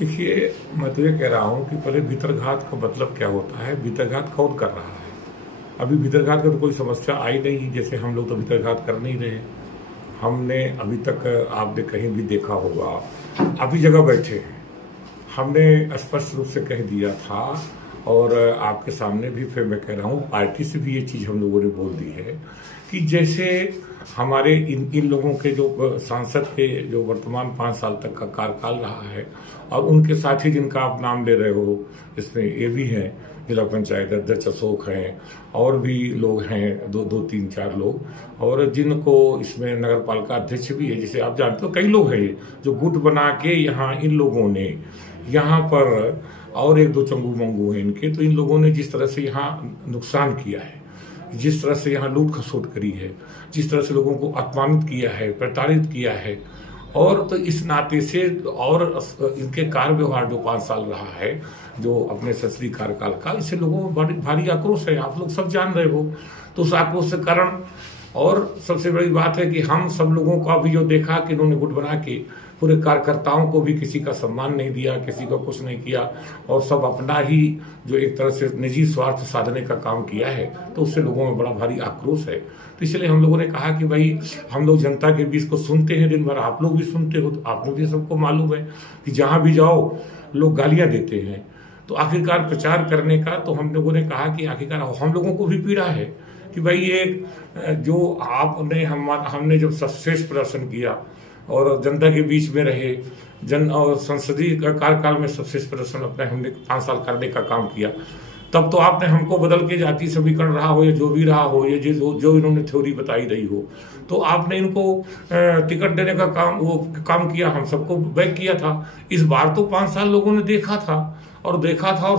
देखिए, मैं तो ये कह रहा हूँ कि पहले भीतरघात का मतलब क्या होता है, भीतरघात कौन कर रहा है। अभी भीतरघात का तो कोई समस्या आई नहीं, जैसे हम लोग तो भीतरघात कर नहीं रहे। हमने अभी तक, आपने कहीं भी देखा होगा, अभी जगह बैठे हैं, हमने स्पष्ट रूप से कह दिया था और आपके सामने भी फिर मैं कह रहा हूँ, पार्टी से भी ये चीज़ हम लोगों ने बोल दी है कि जैसे हमारे इन लोगों के जो सांसद के जो वर्तमान 5 साल तक का कार्यकाल रहा है और उनके साथी जिनका आप नाम ले रहे हो, इसमें ये भी हैं, जिला पंचायत अध्यक्ष अशोक हैं और भी लोग हैं, दो तीन चार लोग, और जिनको इसमें नगर पालिका अध्यक्ष भी है, जिसे आप जानते हो, कई लोग हैं जो गुट बना के यहाँ इन लोगों ने यहाँ पर, और एक दो चंगू मंगू हैं इनके, तो इन लोगों ने जिस तरह से यहाँ नुकसान किया है, जिस तरह से यहाँ लूट खसोट करी है, जिस तरह से लोगों को अपमानित किया है, प्रताड़ित किया है, और तो इस नाते से और इनके कार्य व्यवहार जो 5 साल रहा है, जो अपने ससरी कार्यकाल का, इससे लोगों में भारी आक्रोश है, आप लोग सब जान रहे हो। तो उस आक्रोश के कारण, और सबसे बड़ी बात है कि हम सब लोगों को अभी जो देखा कि इन्होंने गुट बना के पूरे कार्यकर्ताओं को भी किसी का सम्मान नहीं दिया, किसी को कुछ नहीं किया, और सब अपना ही जो एक तरह से निजी स्वार्थ साधने का काम किया है, तो उससे लोगों में बड़ा भारी आक्रोश है। तो इसलिए हम लोगों ने कहा कि भाई, हम लोग जनता के बीच को सुनते हैं दिन भर, आप लोग भी सुनते हो, तो आप लोग भी सबको मालूम है कि जहां भी जाओ लोग गालियां देते हैं। तो आखिरकार प्रचार करने का, तो हम लोगों ने कहा कि आखिरकार हम लोगों को भी पीड़ा है कि भाई ये जो आपने हमने जब सर्वश्रेष्ठ प्रदर्शन किया और जनता के बीच में रहे, जन और संसदीय कार्यकाल में सर्वश्रेष्ठ प्रदर्शन अपने हमने 5 साल करने का काम किया, तब तो आपने हमको बदल के जाति समीकरण रहा हो या जो भी रहा हो, ये जो इन्होंने थ्योरी बताई रही हो, तो आपने इनको टिकट देने का काम किया, हम सबको बैक किया था। इस बार तो 5 साल लोगों ने देखा था और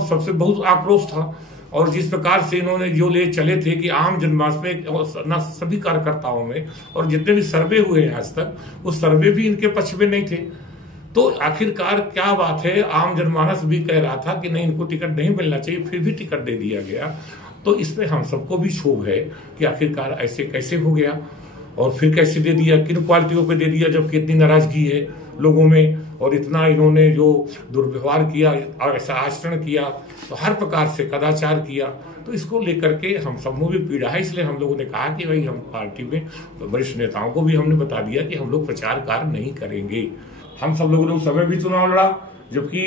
सबसे बहुत आक्रोश था। और जिस प्रकार से इन्होंने जो ले चले थे कि आम जनमानस में, न सभी कार्यकर्ताओं में, और जितने भी सर्वे हुए हैं आज तक, वो सर्वे भी इनके पक्ष में नहीं थे। तो आखिरकार क्या बात है, आम जनमानस भी कह रहा था कि नहीं, इनको टिकट नहीं मिलना चाहिए, फिर भी टिकट दे दिया गया। तो इसमें हम सबको भी क्षोभ है कि आखिरकार ऐसे कैसे हो गया, और फिर कैसे दे दिया, किन क्वालिटियों पे दे दिया, जबकि इतनी नाराजगी है लोगों में, और इतना इन्होंने जो दुर्व्यवहार किया, ऐसा आचरण किया, तो हर प्रकार से कदाचार किया। तो इसको लेकर के हम सब में भी पीड़ा है। इसलिए हम लोगों ने कहा कि भाई, हम पार्टी में वरिष्ठ नेताओं को भी हमने बता दिया कि हम लोग प्रचार कार्य नहीं करेंगे। हम सब लोगों ने उस समय भी चुनाव लड़ा, जबकि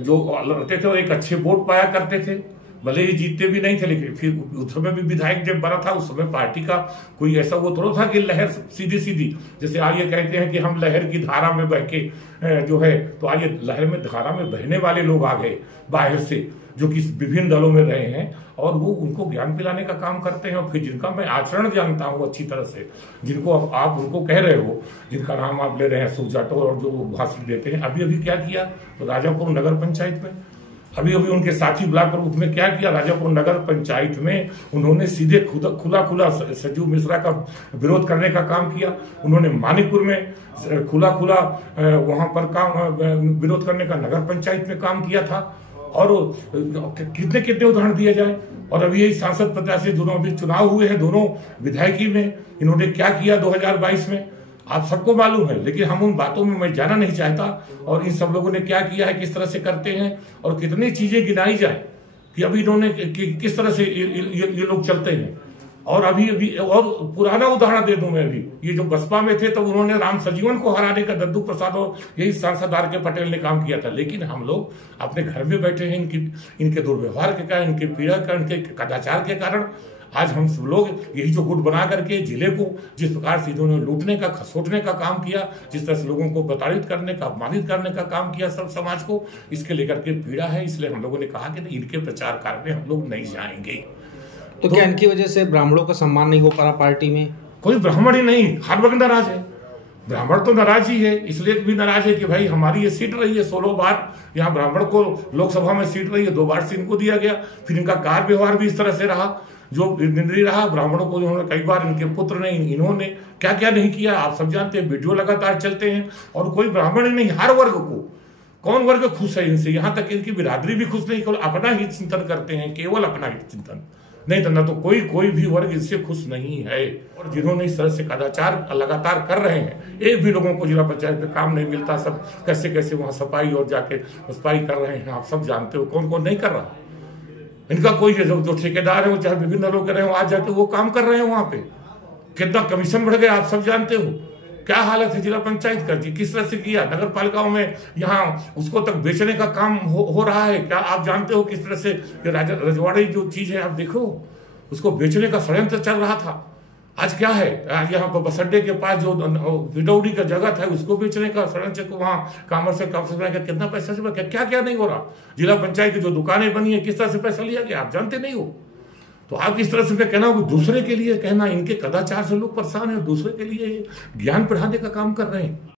जो लड़ते थे वो एक अच्छे वोट पाया करते थे, भले ही जीतते भी नहीं थे, लेकिन फिर उस समय भी विधायक जब बना था, उस समय पार्टी का कोई ऐसा वो थोड़ा था कि लहर सीधी सीधी, जैसे आज ये कहते हैं कि हम लहर की धारा में बह के जो है, तो आज ये लहर में धारा में बहने वाले लोग आ गए बाहर से, जो कि विभिन्न दलों में रहे हैं, और वो उनको ज्ञान पिलाने का काम करते हैं। और फिर जिनका मैं आचरण जानता हूँ अच्छी तरह से, जिनको आप उनको कह रहे हो, जिनका नाम आप ले रहे हैं, अशोक जाटव, और जो भाषण देते हैं, अभी क्या किया तो राजापुर नगर पंचायत में, अभी उनके साथी ब्लॉक प्रमुख में क्या किया, राजापुर नगर पंचायत में उन्होंने सीधे खुला सजीव मिश्रा का विरोध करने का काम किया। उन्होंने मानिकपुर में खुला वहां पर विरोध करने का नगर पंचायत में काम किया था। और कितने उदाहरण दिए जाए। और अभी यही सांसद प्रत्याशी दोनों अभी चुनाव हुए हैं, दोनों विधायकी में इन्होंने क्या किया 2022 में, आप सबको मालूम है। लेकिन हम उन बातों में मैं जाना नहीं चाहता, और इन सब लोगों ने क्या किया है, किस तरह से करते हैं, और कितनी चीजें गिनाई जाए कि अभी इन्होंने किस तरह से ये लोग चलते हैं। और अभी और पुराना उदाहरण दे दूं मैं, अभी ये जो बसपा में थे, तो उन्होंने राम सजीवन को हराने का दद्दू प्रसाद और यही सांसद आर.के. पटेल ने काम किया था। लेकिन हम लोग अपने घर में बैठे हैं, इनके दुर्व्यवहार के कारण, इनके पीड़ा के, इनके कदाचार के कारण आज हम सब लोग यही जो गुट बना करके जिले को जिस प्रकार से इन्होंने लूटने का, खसोटने का काम किया, जिस तरह से लोगों को प्रताड़ित करने का, अपमानित करने का काम किया सब समाज को, इसके लेकर के पीड़ा है। इसलिए हम लोगों ने कहा कि इनके प्रचार कार्य में हम लोग नहीं जाएंगे। तो क्या इनकी वजह से ब्राह्मणों का सम्मान नहीं हो पा रहा पार्टी में? कोई ब्राह्मण ही नहीं, हर वर्ग नाराज है। ब्राह्मण तो नाराज ही है, इसलिए भी नाराज है कि भाई हमारी ये सीट रही है 16 बार, यहाँ ब्राह्मण को लोकसभा में सीट रही है, 2 बार से इनको दिया गया। फिर इनका कार्य व्यवहार भी इस तरह से रहा जो निंदनीय रहा। ब्राह्मणों को उन्होंने कई बार, इनके पुत्र ने, इन्होंने क्या क्या नहीं किया आप सब जानते हैं, वीडियो लगातार चलते हैं। और कोई ब्राह्मण ही नहीं, हर वर्ग को, कौन वर्ग खुश है इनसे, यहाँ तक इनकी बिरादरी भी खुश नहीं, केवल अपना ही चिंतन करते हैं, केवल अपना ही चिंतन। नहीं तो ना तो कोई भी वर्ग इससे खुश नहीं है। और जिन्होंने इस तरह से कदाचार लगातार कर रहे हैं, एक भी लोगों को जिला पंचायत पे काम नहीं मिलता, सब कैसे कैसे वहां सफाई और जाके सफाई कर रहे हैं, आप सब जानते हो कौन कौन नहीं कर रहा। इनका कोई जो ठेकेदार है वो चाहे विभिन्न लोग कर रहे हो, आज जाके वो काम कर रहे हैं वहां पे, कितना कमीशन बढ़ गया आप सब जानते हो। क्या हालत है जिला पंचायत का जी, किस तरह से किया। नगर पालिकाओं में यहाँ उसको तक बेचने का काम हो रहा है, क्या आप जानते हो किस तरह से रजवाड़ी जो चीज है आप देखो, उसको बेचने का षड्यंत्र चल रहा था। आज क्या है, यहाँ पर बस अड्डे के पास जो विडौड़ी का जगह था उसको बेचने का षड्यंत्र को वहाँ कॉमर्शियल कॉम्प्लेक्स बनाकर कितना पैसा से क्या क्या नहीं हो रहा। जिला पंचायत की जो दुकानें बनी है किस तरह से पैसा लिया गया आप जानते नहीं हो। तो आप इस तरह से कहना दूसरे के लिए कहना, इनके कदाचार से लोग परेशान है, दूसरे के लिए ज्ञान पढ़ाने का काम कर रहे हैं।